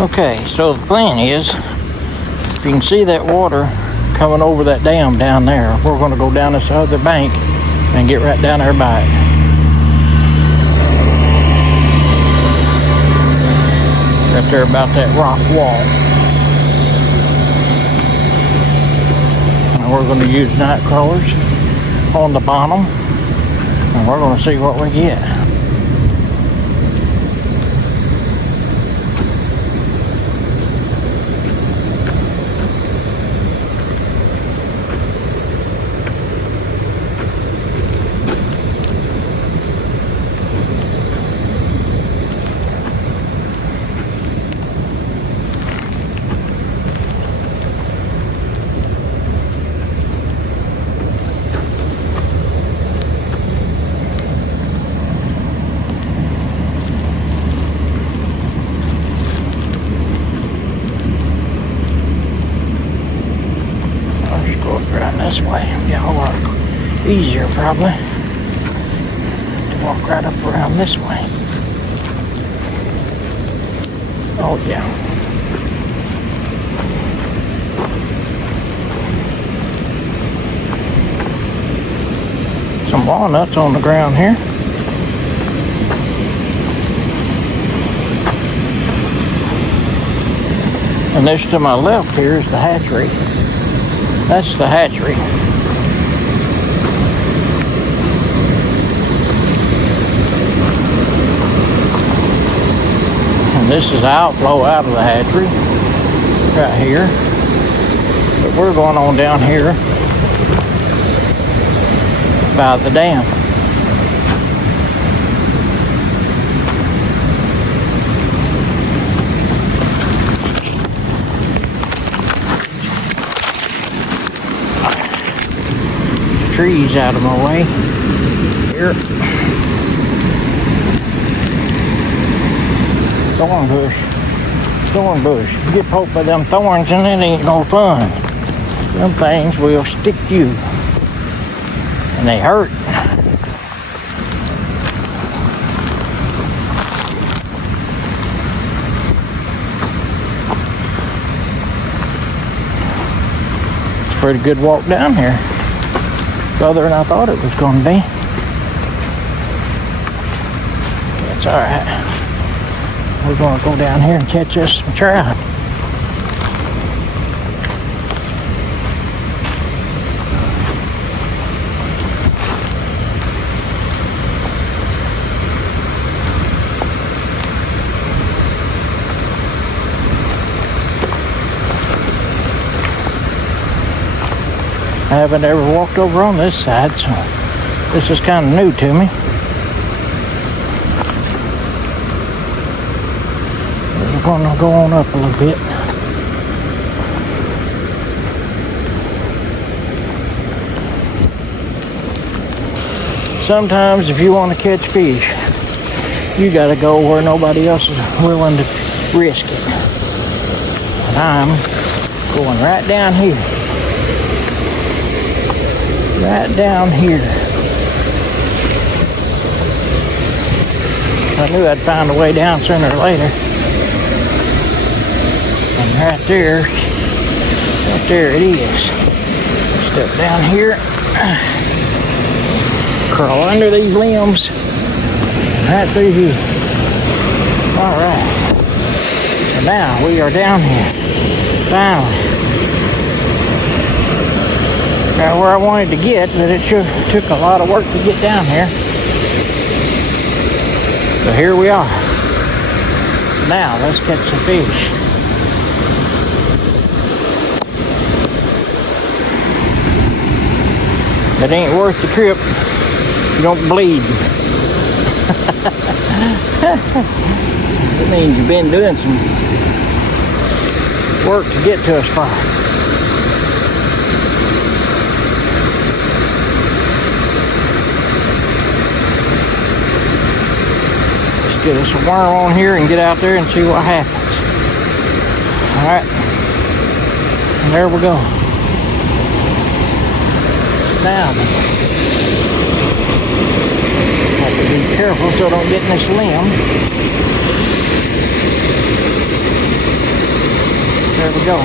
Okay, so the plan is, if you can see that water coming over that dam down there, we're going to go down this other bank and get right down there by it. Right there about that rock wall. And we're going to use night crawlers on the bottom, and we're going to see what we get. This way, yeah, a lot easier probably to walk right up around this way. Oh yeah. Some walnuts on the ground here. And this to my left here is the hatchery. That's the hatchery. And this is the outflow out of the hatchery, right here. But we're going on down here by the dam. Trees out of my way here. Thorn bush. You get poked by them thorns and it ain't no fun. Them things will stick you, and they hurt. It's a pretty good walk down here. Further than I thought it was going to be. That's all right. We're going to go down here and catch us some trout. I haven't ever walked over on this side, so this is kind of new to me. We're going to go on up a little bit. Sometimes if you want to catch fish, you got to go where nobody else is willing to risk it. And I'm going right down here. Right down here. I knew I'd find a way down sooner or later. And right there it is. Step down here, crawl under these limbs, right through here. All right. So now we are down here. Finally. Right where I wanted to get, but it took a lot of work to get down here. So here we are. Now let's catch some fish. It ain't worth the trip. You don't bleed. That means you've been doing some work to get to a spot. Get us a worm on here and get out there and see what happens. Alright. And there we go. Now, have to be careful so I don't get in this limb. There we go.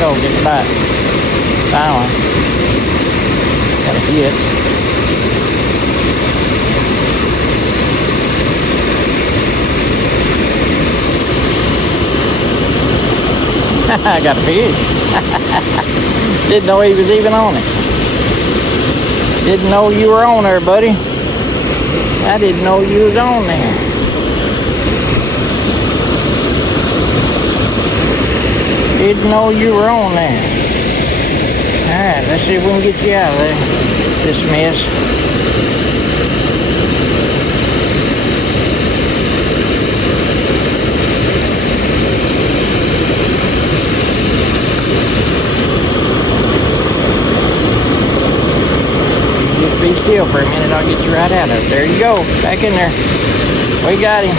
Go get the bite. Finally. Got a hit. I got a fish. Didn't know he was even on it. Didn't know you were on there, buddy. I didn't know you was on there. Didn't know you were on there. Alright, let's see if we can get you out of there. This mess. Just be still for a minute, I'll get you right out of it. There you go, back in there. We got him.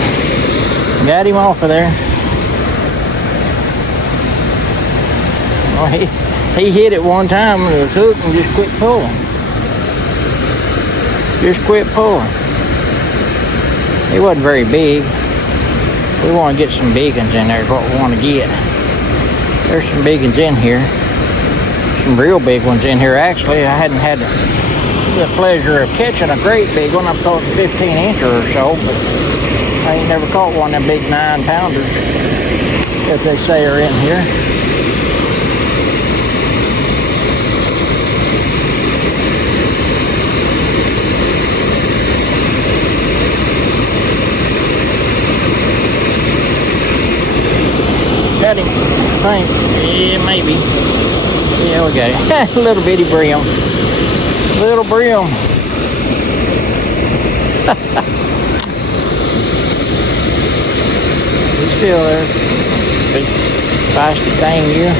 Got him off of there. Well, he hit it one time with his hook and just quit pulling. Just quit pulling. He wasn't very big. We want to get some big ones in there is what we want to get. There's some big ones in here. Some real big ones in here actually. I hadn't had the pleasure of catching a great big one. I've caught 15-incher or so, but I ain't never caught one of them big 9-pounders that they say are in here. Got him, I think. Yeah, maybe. Yeah, we got him. Little bitty brim. Little brim. He's still there. Big feisty thing here.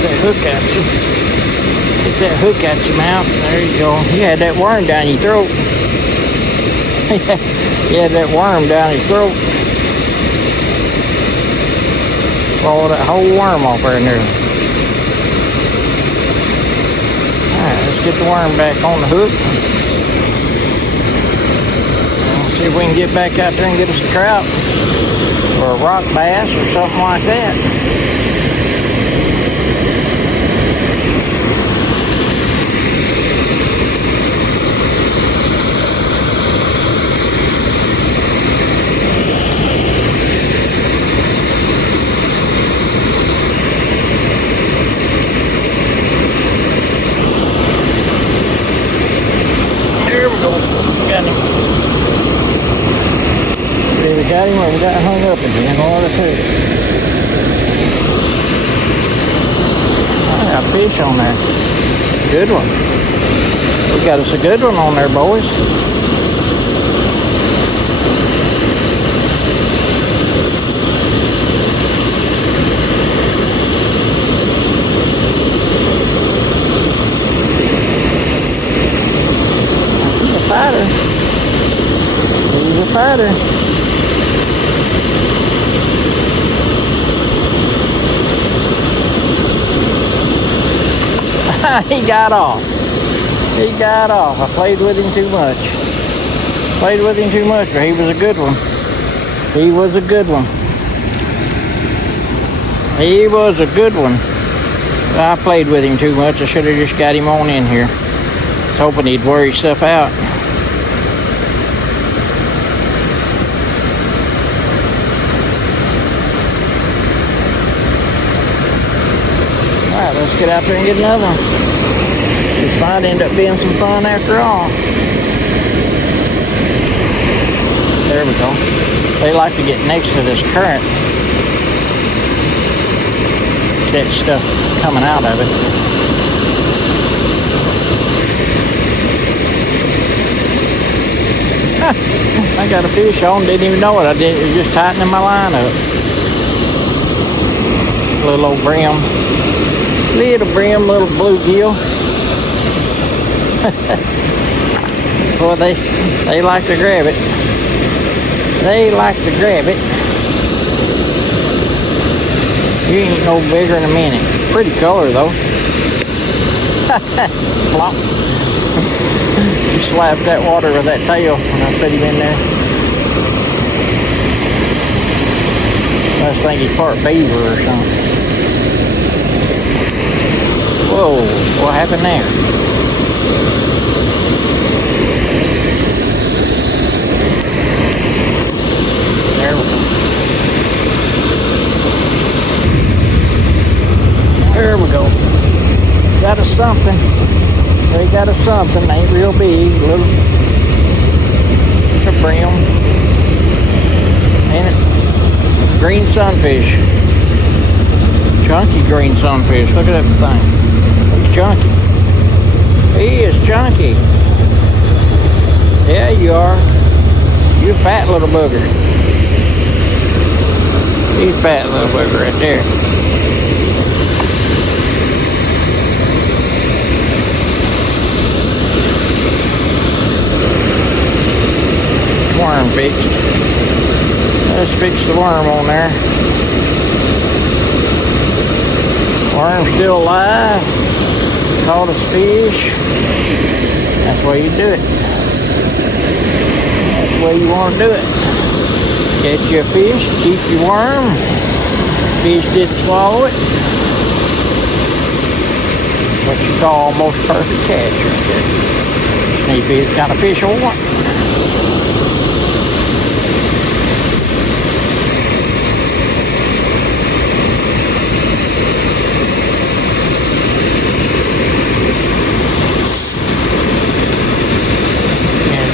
That hook at you. Get that hook at your mouth. There you go. You had that worm down your throat. You had that worm down your throat. Swallow that whole worm off there in there. Alright, let's get the worm back on the hook. Let's see if we can get back out there and get us a trout. Or a rock bass or something like that. Got him or we got hung up again. All the food. I got a fish on there. Good one. We got us a good one on there, boys. He's a fighter. He's a fighter. He got off. He got off. I played with him too much. Played with him too much, but he was a good one. He was a good one. He was a good one. I played with him too much. I should have just got him on in here. I was hoping he'd wear himself out. Alright, let's get out there and get another one. This might end up being some fun after all. There we go. They like to get next to this current. That stuff coming out of it. I got a fish on, didn't even know it. I did, it was just tightening my line up. Little old brim. Little brim, little bluegill. Boy, they like to grab it. They like to grab it. You ain't no bigger in a minute. Pretty color though. Flop. You slapped that water with that tail when I put him in there. I was thinking he's part beaver or something. Whoa, what happened there? There we go. There we go. Got us something. They got us something. Ain't real big. Little. It's a brim. Ain't it? Green sunfish. Chunky green sunfish. Look at that thing. He's chunky. He is chunky. Yeah, you are. You fat little booger. He's fat little booger right there. Worm fixed. Let's fix the worm on there. Worm's still alive. Caught a fish. That's the way you do it. That's the way you want to do it. Catch your fish, keep your worm. Fish didn't swallow it. What you call almost perfect catch right there. Need to be the kind of fish I want.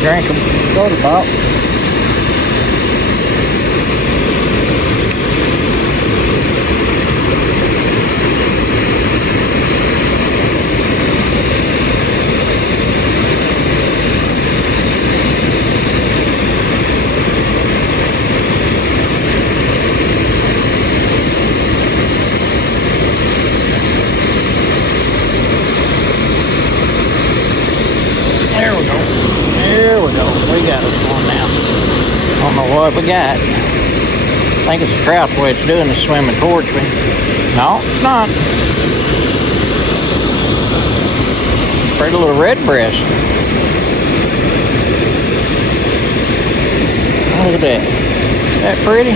Drink a soda pop. There we go. There we go. We got us one now. I don't know what we got. I think it's a trout the way it's doing is swimming towards me. No, it's not. Pretty little red breast. Look at that. Isn't that pretty?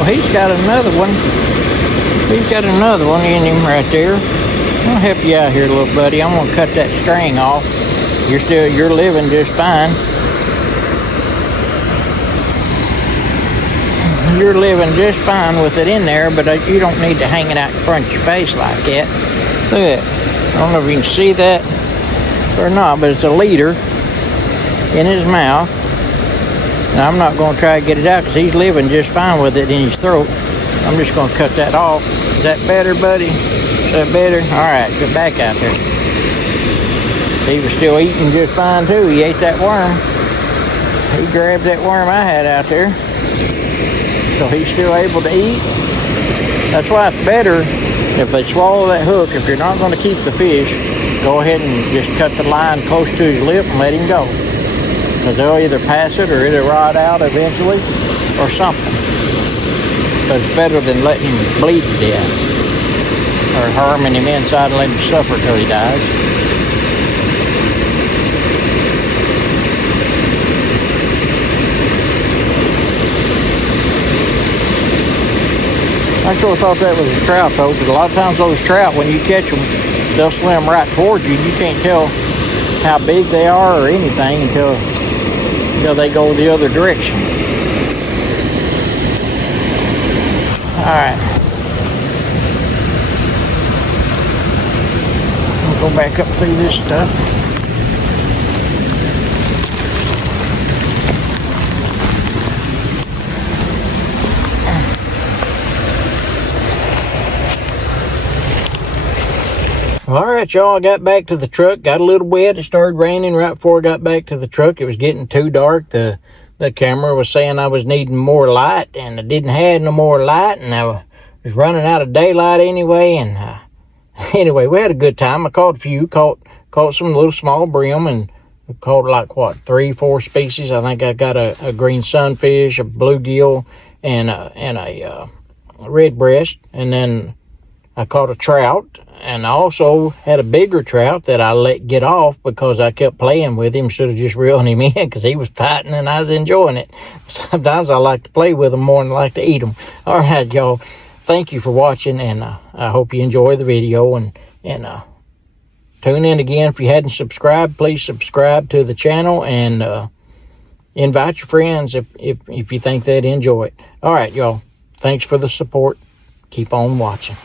Well, he's got another one. He's got another one in him right there. I'll help you out here, little buddy. I'm gonna cut that string off. You're living just fine. You're living just fine with it in there, but you don't need to hang it out in front of your face like that. Look at that. I don't know if you can see that or not, but it's a leader in his mouth. Now, I'm not going to try to get it out because he's living just fine with it in his throat. I'm just going to cut that off. Is that better, buddy? Is that better? All right, get back out there. He was still eating just fine, too. He ate that worm. He grabbed that worm I had out there. So he's still able to eat. That's why it's better if they swallow that hook. If you're not going to keep the fish, go ahead and just cut the line close to his lip and let him go. Because they'll either pass it or it'll rot out eventually or something. But it's better than letting him bleed to death or harming him inside and letting him suffer till he dies. I sure thought that was a trout though, because a lot of times those trout, when you catch them, they'll swim right towards you. You can't tell how big they are or anything until they go the other direction. All right. I'll go back up through this stuff. All right, y'all, I got back to the truck, got a little wet. It started raining right before I got back to the truck. It was getting too dark. The the camera was saying I was needing more light, and I didn't have no more light, and I was running out of daylight anyway. And anyway, we had a good time. I caught a few, caught some little small brim, and caught like what, 3-4 species. I think I got a green sunfish, a bluegill, and a red breast, and then I caught a trout, and I also had a bigger trout that I let get off because I kept playing with him instead of just reeling him in, because he was fighting and I was enjoying it. Sometimes I like to play with them more than I like to eat them. All right, y'all. Thank you for watching, and I hope you enjoy the video, and tune in again. If you hadn't subscribed, please subscribe to the channel, and invite your friends if you think they'd enjoy it. All right, y'all. Thanks for the support. Keep on watching.